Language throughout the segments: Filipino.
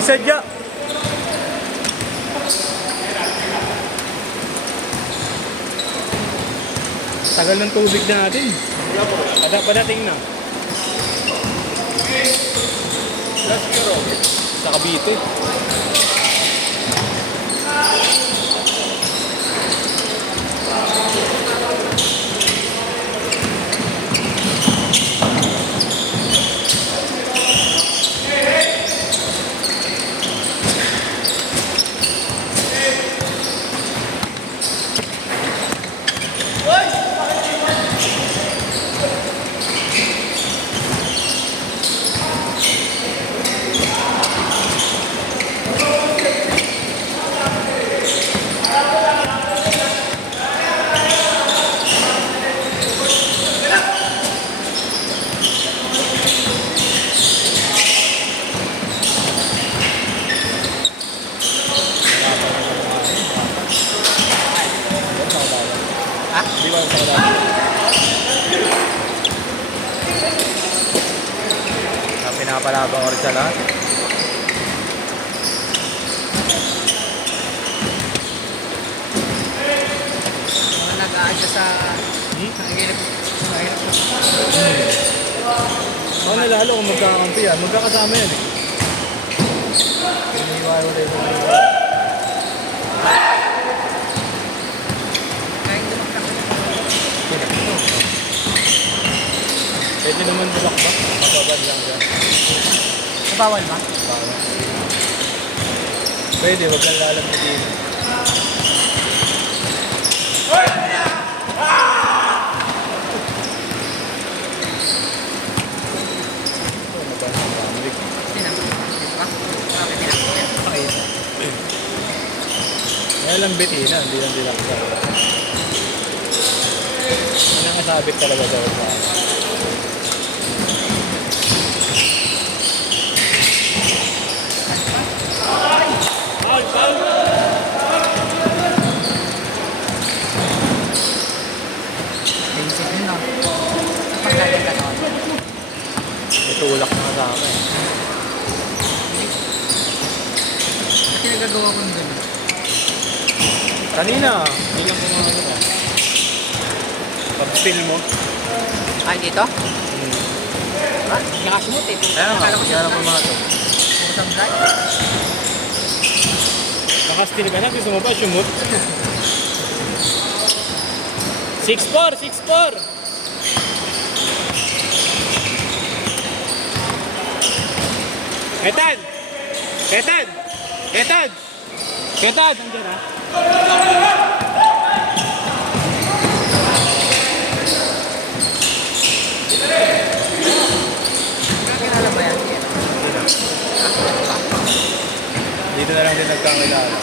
Isadya. Tagal ng tubig natin. Padating na. Sa Cavite. Di ba sa kadami? Pinapalabang ko rin sa lahat. Mga nag-aadya sa... Ako nalalo kung magkakampi yan. Magkakasama yan eh. Iniiwawa rin. Pwede naman bulak ba? Mababad lang dyan. Bawal ba? Bawal. Pwede, wag kang lalamig din. Kaya lang bitina, hindi lang dilaksa. Ano nga sabit talaga daw sa tulak na kasama eh. Kasi nagagawa ko ng gano'n. Kanina, bigyan ko mga ano. Pag-spill mo. Ay, dito? Ha? Nakasunod eh. Kaya nga, kaya lang mga ito. Kusang dry? Nakastill ka na, gusto mo ba sumot? 6-4, 6-4! Ketad! Ketad! Ketad! Ketad! Nandiyan ha? Kilala ba yan? Dito na lang din nagkakilala.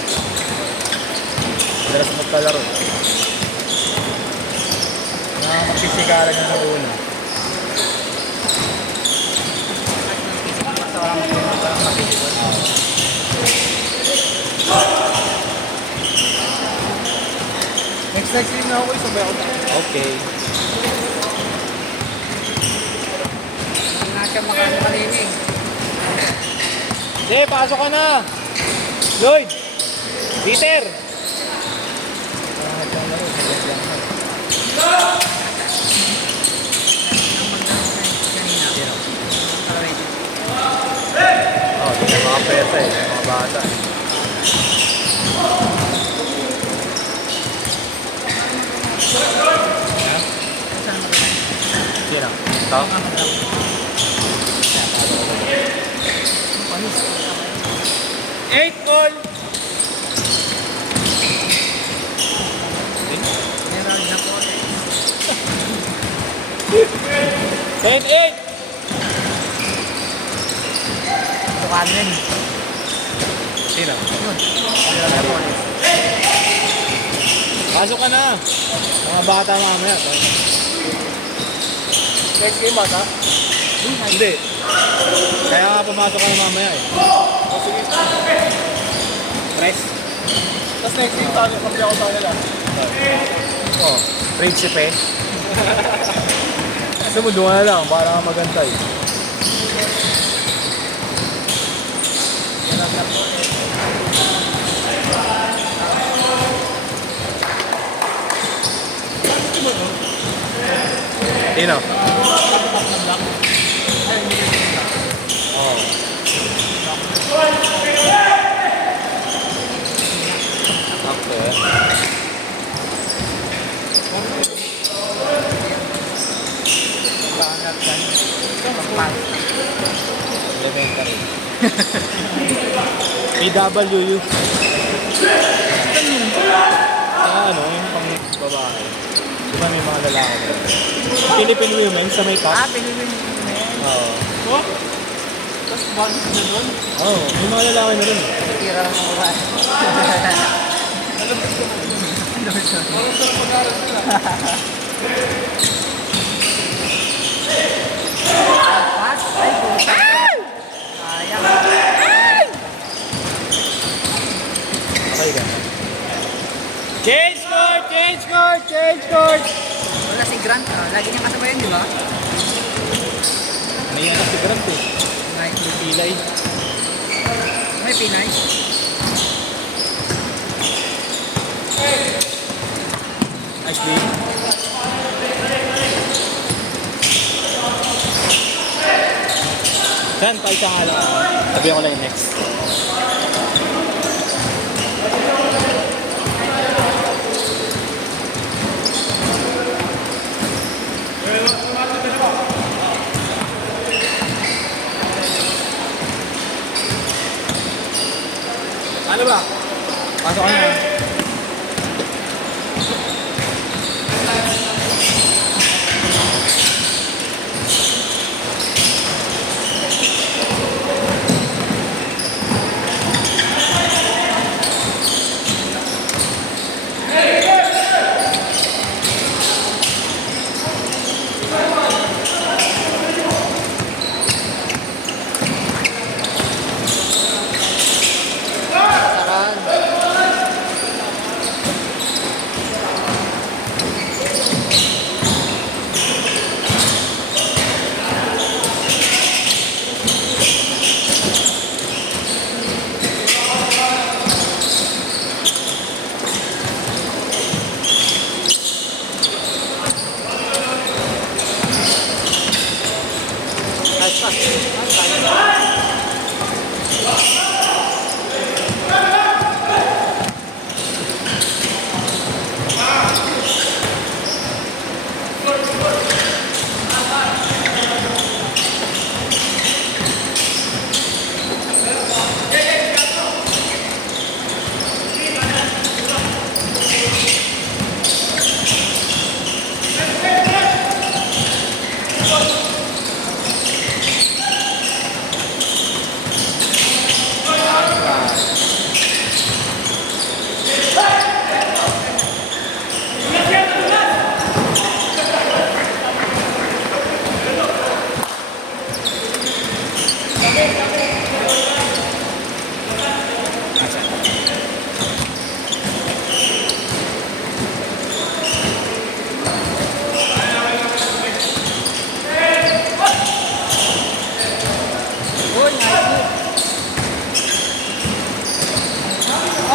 Dalas magkalaro. Magsisikaran na ng una. Next game na ako, isabay ako. Okay. Hindi nga siya makalinig. Hindi, pasok ka na! Lloyd! Peter! Oh, hindi na mga pesa eh, mga bata. Hindi na. Ito? 8 all! Meron na po. 10-8! Tukan rin. Sino? Yun. Meron na po. Pasok ka na! Mga bata mamaya. Next game bata? Hindi. Kaya nga pumasok ka na mamaya eh. Press. Tapos next game tayo, kapila ko tayo lang. Oh, prinsipe. Gusto mo doon na lang para magantay. Sino? Elementary. PWU. Ano, yung pang babae. Di ba may mga lalaki doon? Philippine women sa may cup? Pinipin mo Oo. Oh? Tapos balik na doon? Oo, may mga lalaki na rin. Tira mo ko ba? Pas? Ay, puta. Sayang. Okay ka. Change court! Change court! Change court! Wala si Grant. Lagi niya kasama yun, di ba? May anak si Grant eh. May May pilay. Pinay. Nice play. Dan, pa isa nga lang. Sabi ko lang yung next. Ano ba? Pasok ka na.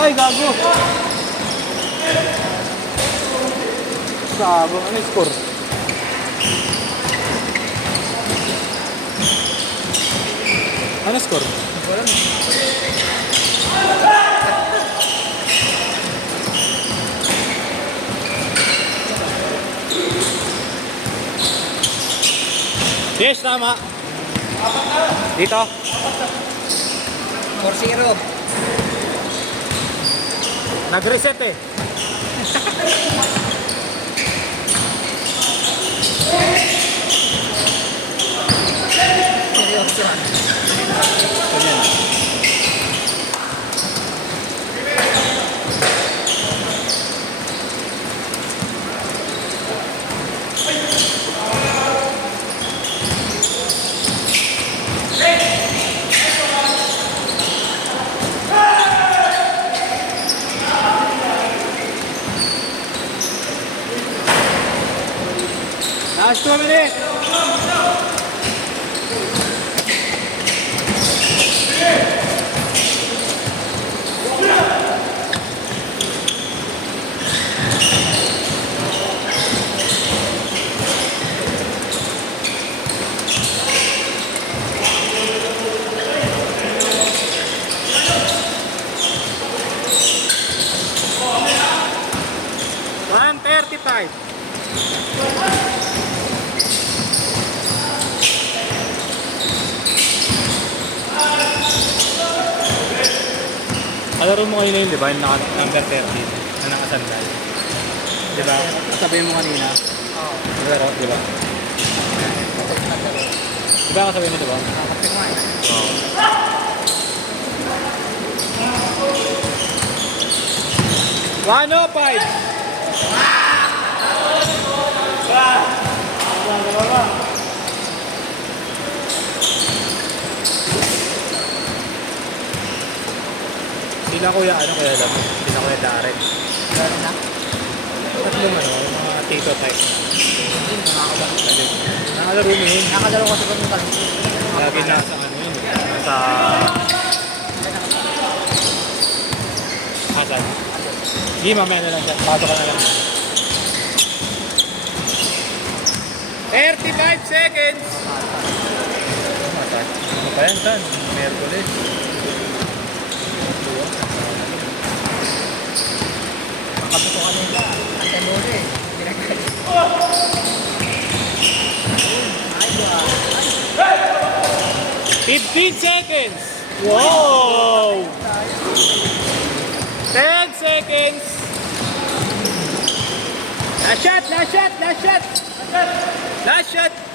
Ay, gago! Gago, ano yung score? Ano score? Wala mo. Yes, tama. Dito. 4-0. Nag-reset eh. Seryoso. Ganyan. Last 2 minutes. fight! Kalaro mo kayo na yun, di ba? Yung number 13 na nakasandal. Di ba? Sabihin mo kanina. Oo. Kalaro, di ba? Di ba kasabihin mo, di ba? Kapit mo eh. Oo. One oh five! Sila kuya, ano kaya alam mo? Sila kuya Darren. Gano'n na. Tatlong ano, yung mga tito type. Hindi, nakakabang. Nakalaro mo yun. Nakakalaro ko sa pagkakalaro. Lagi nasa ano yun. Nasa... Hasan. Sige, mamaya na lang siya. Pasok ka na lang. 35 seconds! Ano pa yan, San? Merkulis. Kapit ko kanina. Ante muli eh. Pinagalit. Ay, 15 seconds! Wow! 10 seconds! Last shot! Last shot! Last shot! Last shot!